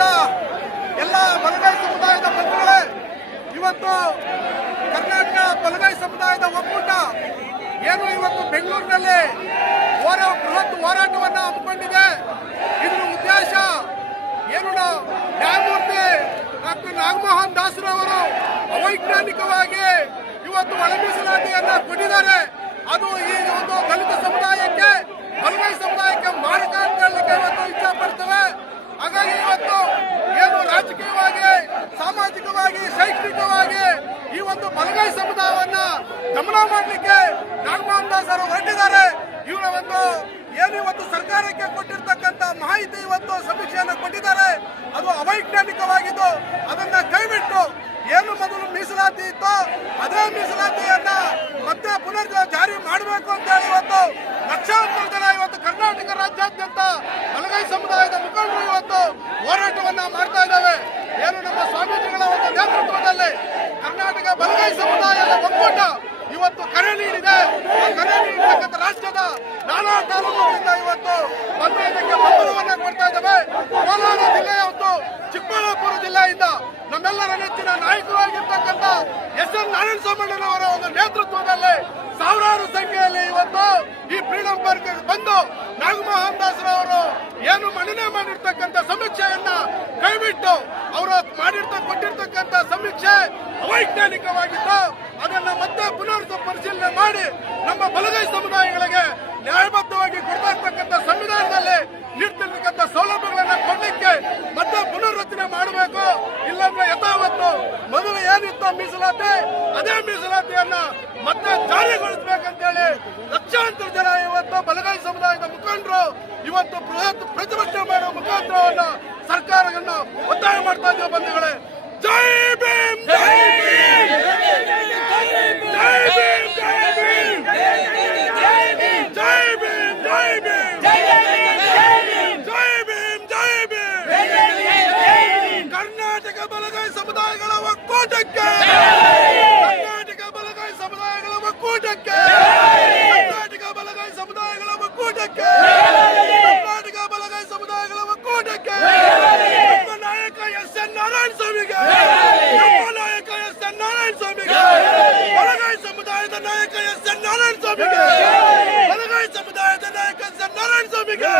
ರಾಜ್ಯದ ಎಲ್ಲ ಬಲಗೈ ಸಮುದಾಯದ ಬಂಧುಗಳೇ, ಇವತ್ತು ಕರ್ನಾಟಕ ಬಲಗೈ ಸಮುದಾಯದ ಒಕ್ಕೂಟ ಏನು ಇವತ್ತು ಬೆಂಗಳೂರಿನಲ್ಲಿ ಬೃಹತ್ ಹೋರಾಟವನ್ನು ಹಮ್ಮಿಕೊಂಡಿದೆ. ಇದರ ಉದ್ದೇಶ ಏನು, ನ್ಯಾಯಮೂರ್ತಿ ಡಾಕ್ಟರ್ ನಾಗಮೋಹನ್ ದಾಸರವರು ಅವೈಜ್ಞಾನಿಕವಾಗಿ ಇವತ್ತು ಒಳ ಮೀಸಲಾತಿಯನ್ನ ಕೊಟ್ಟಿದ್ದಾರೆ. ಅದು ಈ ಒಂದು ದಲಿತ ಸಮುದಾಯಕ್ಕೆ, ಬಲಗೈ ಸಮುದಾಯಕ್ಕೆ ಮಾರಕ ಅಂತ ಹೇಳಲಿಕ್ಕೆ ಇವತ್ತು ಇಚ್ಛೆ ಪಡ್ತೇವೆ. ಹಾಗಾಗಿ ಇವತ್ತು ಏನು ರಾಜಕೀಯವಾಗಿ, ಸಾಮಾಜಿಕವಾಗಿ, ಶೈಕ್ಷಣಿಕವಾಗಿ ಈ ಒಂದು ಬಲಗೈ ಸಮುದಾಯವನ್ನ ದಮನ ಮಾಡಲಿಕ್ಕೆ ನಾಗಮೋಹನ್ ದಾಸರು ಹೊರಟಿದ್ದಾರೆ. ಇವರ ಒಂದು ಏನು ಇವತ್ತು ಸರ್ಕಾರಕ್ಕೆ ಕೊಟ್ಟಿರ್ತಕ್ಕಂಥ ಮಾಹಿತಿ ಇವತ್ತು ಸಮೀಕ್ಷೆಯನ್ನು ಕೊಟ್ಟಿದ್ದಾರೆ, ಅದು ಅವೈಜ್ಞಾನಿಕವಾಗಿದ್ದು ಅದನ್ನ ಕೈಬಿಟ್ಟು ಏನು ಮೊದಲು ಮೀಸಲಾತಿ ಇತ್ತು ಅದೇ ಮೀಸಲಾತಿಯನ್ನ ಮತ್ತೆ ಪುನರ್ ಜಾರಿ ಮಾಡಬೇಕು ಅಂತ ಹೇಳಿ ಇವತ್ತು ಲಕ್ಷಾಂತರ ಜನ ಇವತ್ತು ಕರ್ನಾಟಕ ರಾಜ್ಯಾದ್ಯಂತ ಬಲಗೈ ಸಮುದಾಯದ ಮುಖಂಡರು ಇವತ್ತು ಹೋರಾಟವನ್ನ ಮಾಡ್ತಾ ಇದ್ದಾವೆ. ಏನು ನಮ್ಮ ಸ್ವಾಮೀಜಿಗಳ ಒಂದು ನೇತೃತ್ವದಲ್ಲಿ ಕರ್ನಾಟಕ ಬಲಗೈ ಸಮುದಾಯದ ಒಕ್ಕೂಟ ಇವತ್ತು ಕರೆ ನೀಡಿದೆ. ಕರೆ ನೀಡಿರ್ತಕ್ಕಂಥ ರಾಷ್ಟ್ರದ ನಾನಾ ತಾಲೂಕಿನಿಂದ ಇವತ್ತು ಬಂದು ಇದಕ್ಕೆ ಬೆಂಬಲವನ್ನ ಕೊಡ್ತಾ ಇದ್ದಾವೆ. ಕೋಲಾರ ಜಿಲ್ಲೆಯ ಮತ್ತು ಚಿಕ್ಕಬಳ್ಳಾಪುರ ಜಿಲ್ಲೆಯಿಂದ ನಮ್ಮೆಲ್ಲರ ನೆಚ್ಚಿನ ನಾಯಕರಾಗಿರ್ತಕ್ಕಂಥ ಎಸ್.ಎನ್. ನಾರಾಯಣ ಸ್ವಾಮಣ್ಣನವರ ಒಂದು ನೇತೃತ್ವದಲ್ಲಿ ಸಾವಿರಾರು ಸಂಖ್ಯೆಯಲ್ಲಿ ಇವತ್ತು ಈ ಫ್ರೀಡಂ ಪಾರ್ಕ್ ಬಂದು ನಾಗಮೋಹನ್ ದಾಸರವರು ಏನು ಮಂಡನೆ ಮಾಡಿರ್ತಕ್ಕಂಥ ಸಮೀಕ್ಷೆಯನ್ನ ಕೈಬಿಟ್ಟು ಅವರು ಕೊಟ್ಟಿರ್ತಕ್ಕಂಥ ಸಮೀಕ್ಷೆ ಅವೈಜ್ಞಾನಿಕವಾಗಿದ್ದು ಅದನ್ನ ಮತ್ತೆ ಪುನರ್ ಪರಿಶೀಲನೆ ಮಾಡಿ ನಮ್ಮ ಬಲಗೈ ಸಮುದಾಯಗಳಿಗೆ ನ್ಯಾಯಬದ್ಧವಾಗಿ ಕೊಡ್ತಾ ಸಂವಿಧಾನದಲ್ಲಿ ನೀಡ್ತಿರ್ತಕ್ಕಂಥ ಸೌಲಭ್ಯಗಳನ್ನ ಕೊಡಲಿಕ್ಕೆ ಮತ್ತೆ ಪುನರ್ರಚನೆ ಮಾಡಬೇಕು. ಇಲ್ಲಾಂದ್ರೆ ಯಥಾವತ್ತು ಮೊದಲು ಏನಿತ್ತು ಮೀಸಲಾತಿ ಅದೇ ಮೀಸಲಾತಿಯನ್ನ ಮತ್ತೆ ಜಾರಿಗೊಳಿಸಬೇಕಂತೇಳಿ ಲಕ್ಷಾಂತರ ಜನ ಇವತ್ತು ಬಲಗೈ ಸಮುದಾಯದ ಮುಖಂಡರು ಇವತ್ತು ಬೃಹತ್ ಪ್ರತಿಭಟನೆ ಮಾಡುವ ಮುಖಾಂತರವನ್ನ ಸರ್ಕಾರವನ್ನ ಒತ್ತಾಯ ಮಾಡ್ತಾ ಇದ್ದೇವೆ. ಬಂಧುಗಳೇ, ಜೈ ಭೀಮ್, ಜೈ ಭೀಮ್, ಜೈ ಭೀಮ್, ಜೈ ಭೀಮ್, ಜೈ ಭೀಮ್, ಜೈ ಭೀಮ್, ಜೈ ಭೀಮ್, ಜೈ ಭೀಮ್. ಕರ್ನಾಟಕ ಬಲಗೈ ಸಮುದಾಯಗಳ ಒಕ್ಕೂಟಕ್ಕೆ, ಕರ್ನಾಟಕ ಬಲಗೈ ಸಮುದಾಯಗಳ ಒಕ್ಕೂಟಕ್ಕೆ, ಕರ್ನಾಟಕ ಬಲಗೈ ಸಮುದಾಯಗಳ ಒಕ್ಕೂಟಕ್ಕೆ, ಕರ್ನಾಟಕ ಬಲಗೈ ಸಮುದಾಯಗಳ ಒಕ್ಕೂಟಕ್ಕೆ ನಮ್ಮ ನಾಯಕ ಎಸ್.ಎನ್. ನಾರಾಯಣ ಸ್ವಾಮಿಗೆ, ನಮ್ಮ ನಾಯಕ ಎಸ್.ಎನ್. ನಾರಾಯಣ ಸ್ವಾಮಿಗೆ, ಬಲಗೈ ಸಮುದಾಯದ ನಾಯಕ ಎಸ್.ಎನ್. ನಾರಾಯಣ ಸ್ವಾಮಿಗೆ, ಬಲಗೈ ಸಮುದಾಯದ ನಾಯಕ ಎಸ್.ಎನ್. ನಾರಾಯಣ ಸ್ವಾಮಿಗೆ.